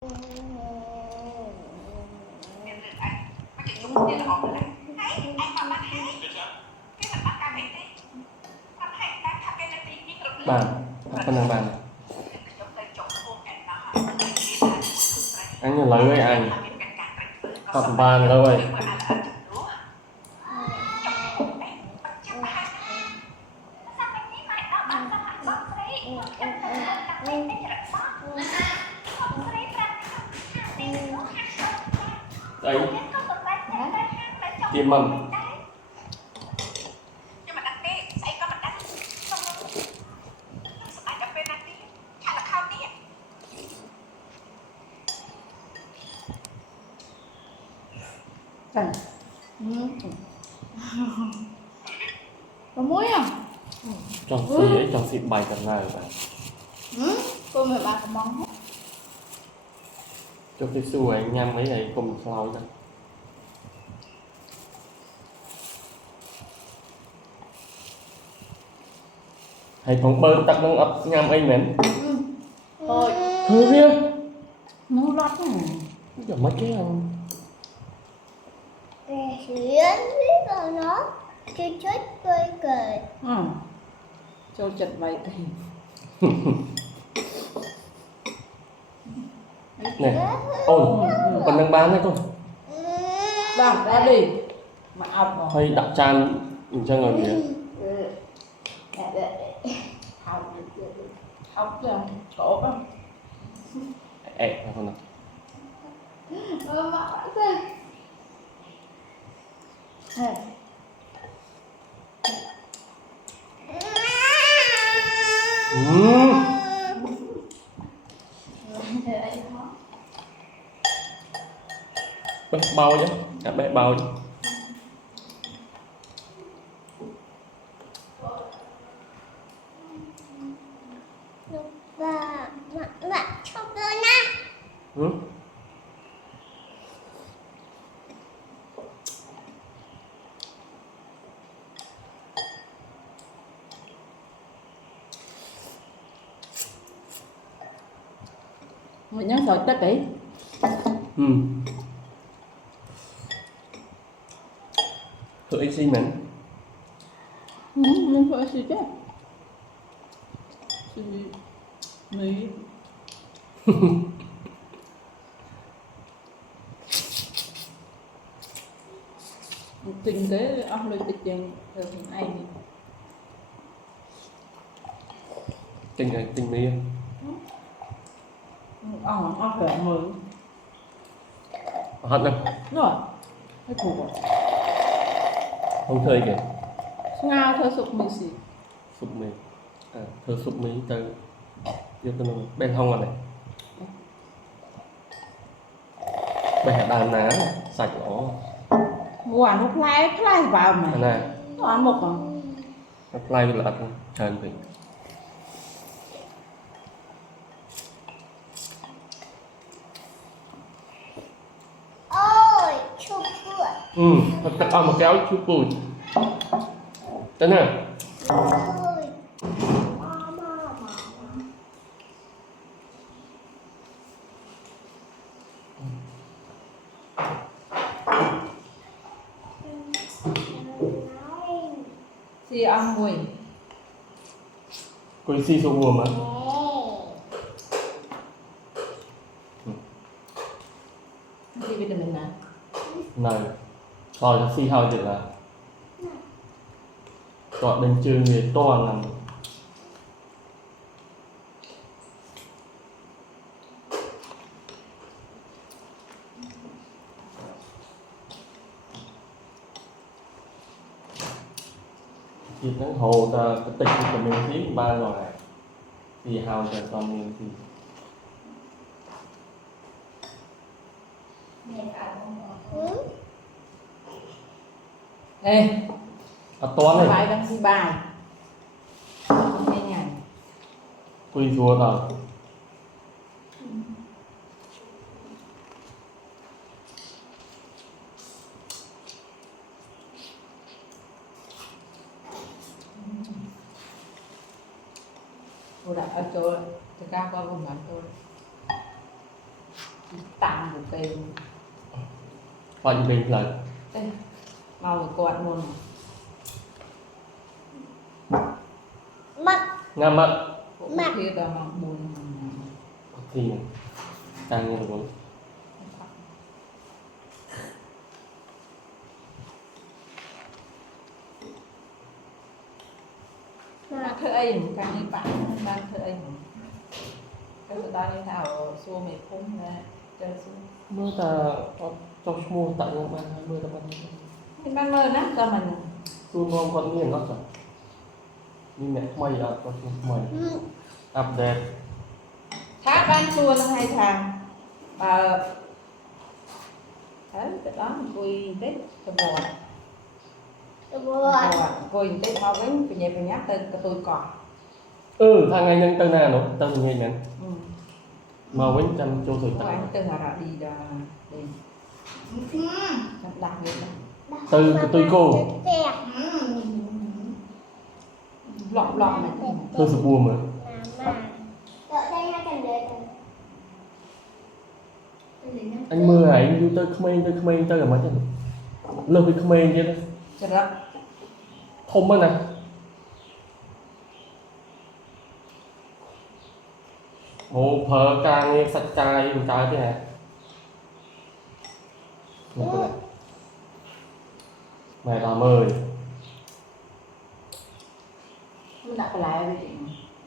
Bàn, phần năng bàn. Anh là lấy với anh. Tập bàn rồi. Đấy. Tiêm mầm. Có muối không? Tròn xị bài tầm này bạn. Cô mời bà có món hết. Cho cái xu ấy nhâm mấy này cùng slau ra. Hay không bơ tắc nông ấp nhâm anh mến. Thôi. Thôi bia. Nó lót này. Giờ mấy cái không? Xuyến rồi nó chơi chết tôi cười. Cho chật vậy thì. Nè. Ôi, còn đang bán đấy con. Vâng, ra đi. Mà ọc rồi. Hay đặt chan cho người bia. Học rồi. Cổ không? Ê, con nào. Mà bạn xem. Này. Bé bao chứ, cả bé bao chứ. Và bạn cho tôi nè. Mình nhớ sợi tất kỹ. Thử anh xin mến. Mình phải xì chứ. Xì mì. Tình tế ông lên tịch tiền rồi mình anh. Tình mì. Ông phải mời. Hết đâu. Rồi. Hết thủ rồi. Không thời kìa. Ngao thơ sụp mì xì. Sụp mì. Thơ sụp mì từ vô cái nông bên hông rồi này. Bây giờ đàn ná sạch nó. Quả nó play vào mà. Này. Nó ăn một không? Nó play là ăn tràn bình. Ôi, chụp bụi. Thật một kéo chụp bụi. Thế nào? Ôi. Xì ăn mùi. Cô xì số buồm á. Xì vitamin nào? Này. Rồi xì hào thì là chọn bên trường về toàn là thì nó hồ ta cái tịch của mình tí ba rồi thì hào cho toàn mình thì Ê, toán này bài đang đi bài. Nghe nhảy. quy rùa tao Cô đã cho cao qua vùng bán tôi. tạm một cái Coi như bên là màu quạt luôn Mặt Nga mật mặt kia là màu buồn thì càng nghe được rồi. đang thơ ấy càng như bạn đang thơ ấy cái tụi ta như thảo xua mệt phun ra chơi xuống Mưa ta trong mua tại ngọc ban mưa ta ban thì ban mơ nát cho mình xuân ngon con nghiền lắm rồi nhưng mẹ mày ở con mày update thả ban xua nó hay thằng bà thế cái đó vui tết cho bò vui tết mau gánh cái nhẹ phải nhắc tên cái tôi cỏ thằng anh đang tên nào nữa tên nghe nè ừ. mà quên chăm cho rồi Có tặng anh tên là đi ra đi đặt vậy từ tôi cô đẹp. lọm lọm này tôi sẽ buồn mà Mà đợi đây hai cần đợi anh mưa hãy anh vô tới Khmer tới là mấy chân lâu với Khmer chứ đó cho đó thông á nè một phở càng nghe sạch cay một cái thế này mẹ làm ơi mình đặt lại đi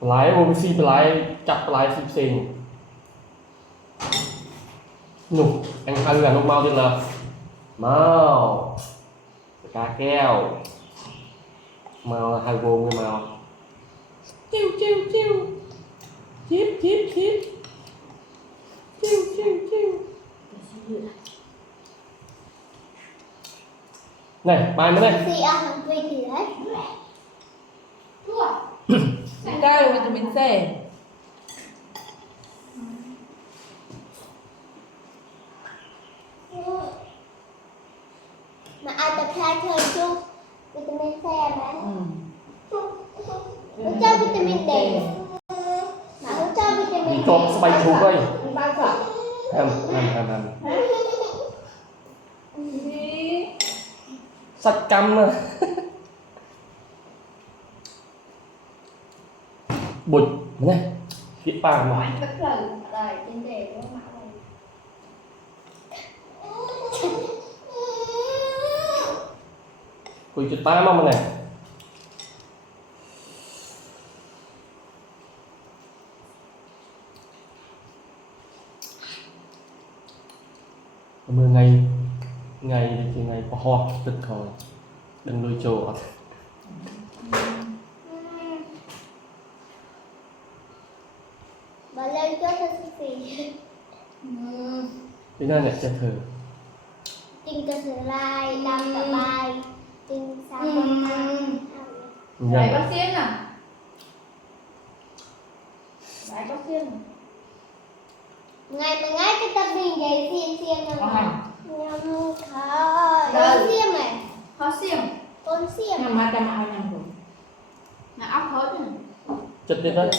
lái OBC lái chặt lái xịp xình nhục anh ăn là nông mau tiên là mau cá keo mau là hai vô cái màu chiu chiu chiu chip chip chip chiu chiu chiu này bài mới này Thì ăn hàng quên thì đấy. cao vitamin C Mà ai tập hai chơi chung vitamin C mà nó cho vitamin D mà nó cho đi vitamin D chọn bay chụp đây bao giờ em sạch căm nè bụi này cái ba mà rất là đời trên đề nó mạo này. cùi chụp ba mà này mưa ngày thì ngày có hoa tức thôi đừng lôi chỗ Bà lên cho tôi xì thế nên lại cho thử Tinh cơ sở lai, đam cả bài Tinh sao con ăn này nhân bác xiên à này bác xiên à Ngày mà ngay cái tập mình giấy xiên rồi mà Nhầm thôi Rồi. Con xiên này Khó xiêm Con xiên nhưng mà trăm ao nhầm rồi là ốc hết rồi. chất đến đấy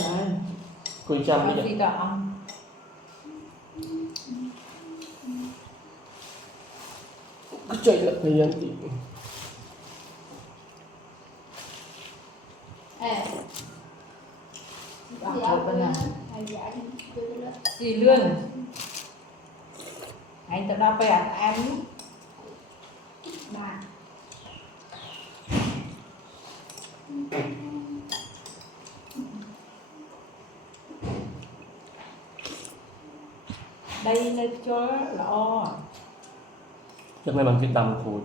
cùi chăm đi gì cả ông cứ chạy lại thời gian thì Ê, bảo thì thôi ốc bên này hay giả đi đưa nữa. gì lươn anh tự đo về ăn Bà đây là cho lo chắc này bằng cái đầm thôi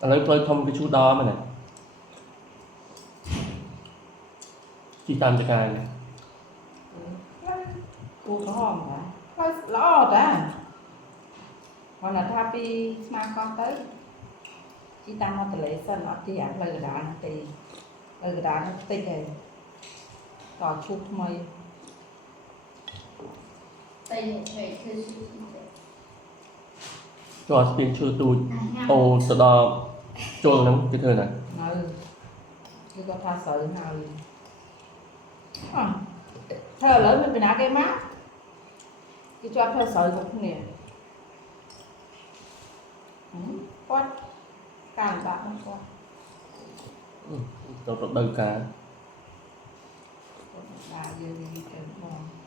anh lấy tôi không cái chú đo mà này chỉ tam cho cài này cô có hòm hả có lo ra còn là thapi mang con tới chỉ ta một lấy sân ở thì ăn lời đá thì lời đá nó tinh này tỏ chút mây tay này phải thư sư cho tiền chưa tụi ô tự đo trôi lắm cái thời này ừ cái con tha sợi nào à thơ lớn mình phải cái má cái cho thơ sợi một nè quát càng bạn không quát Tôi rất đơn cả là giờ gì cần